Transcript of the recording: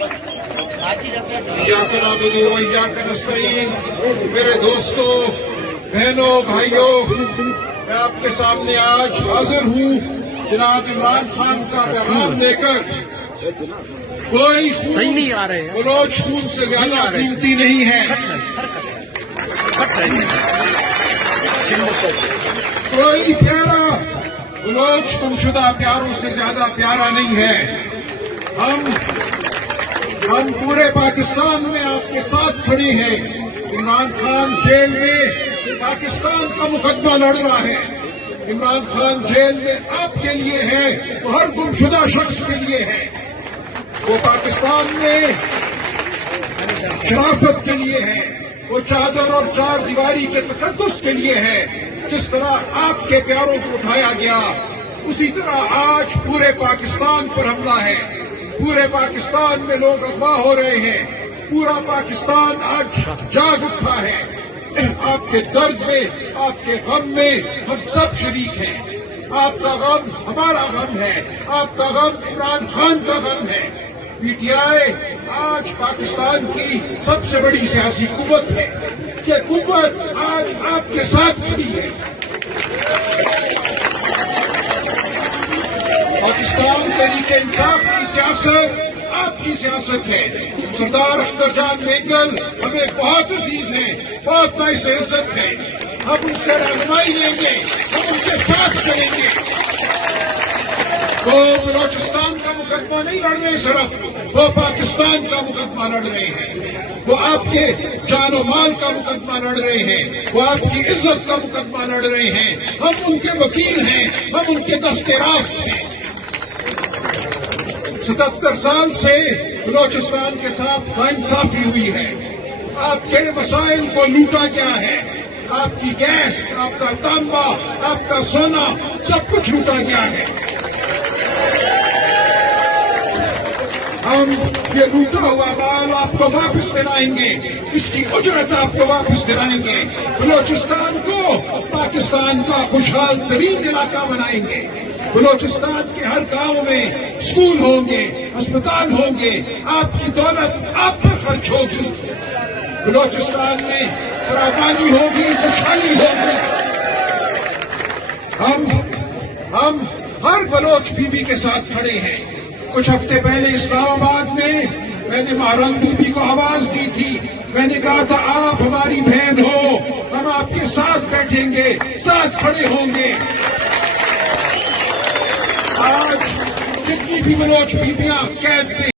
इय्याक नअबुदु व इय्याक नस्तईन। मेरे दोस्तों, बहनों, भाइयों, मैं आपके सामने आज हाजिर हूँ जनाब इमरान खान का पैगाम लेकर। कोई सही नहीं आ रहे हैं, बलोच खून से ज्यादा कीमती नहीं है। कोई प्यारा बलोच गुमशुदा प्यारों से ज्यादा प्यारा नहीं है। हम पूरे पाकिस्तान में आपके साथ खड़े हैं। इमरान खान जेल में पाकिस्तान का मुकदमा लड़ रहा है। इमरान खान जेल में आपके लिए है, वो हर गुमशुदा शख्स के लिए है। वो पाकिस्तान में शराफत के लिए है, वो चादर और चार दीवारी के तकद्दुस के लिए है। जिस तरह आपके प्यारों को उठाया गया, उसी तरह आज पूरे पाकिस्तान पर हमला है। पूरे पाकिस्तान में लोग अगवा हो रहे हैं। पूरा पाकिस्तान आज जाग उठा है। आपके दर्द में, आपके गम में हम सब शरीक हैं। आपका गम हमारा गम है, आपका गम इमरान खान का गम है। पीटीआई आज पाकिस्तान की सबसे बड़ी सियासी कुव्वत है। ये कुव्वत आज आपके साथ खड़ी है। पाकिस्तान तहरीक इंसाफ की सियासत आपकी सियासत है। सरदार अख्तर जान मेंगल हमें बहुत अजीज हैं, बहुत नाइस इज्जत है। हम उनसे रहनुमाई लेंगे, हम उनके साथ चलेंगे। वो बलोचिस्तान का मुकदमा नहीं लड़ रहे सिर्फ, वो पाकिस्तान का मुकदमा लड़ रहे हैं। वो आपके जान और माल का मुकदमा लड़ रहे हैं, वो आपकी इज्जत का मुकदमा लड़ रहे हैं। हम उनके वकील हैं, हम उनके दस्ते रास्त हैं। 77 साल से बलोचिस्तान के साथ नाइंसाफी हुई है। आपके मसाइल को लूटा गया है। आपकी गैस, आपका तांबा, आपका सोना, सब कुछ लूटा गया है। हम ये लूटा हुआ माल आपको वापस दिलाएंगे, इसकी उजरत आपको वापस दिलाएंगे। बलोचिस्तान को पाकिस्तान का खुशहाल तरीन इलाका बनाएंगे। बलोचिस्तान के हर गांव में स्कूल होंगे, अस्पताल होंगे। आपकी दौलत आप पर खर्च होगी। बलोचिस्तान में फरावानी होगी, खुशहाली होगी। हम हर बलोच बीबी के साथ खड़े हैं। कुछ हफ्ते पहले इस्लामाबाद में मैंने महारंग बीबी को आवाज दी थी। मैंने कहा था आप हमारी बहन हो, हम आपके साथ बैठेंगे, साथ खड़े होंगे। आज जितनी भी बलोच बीबियां कैद में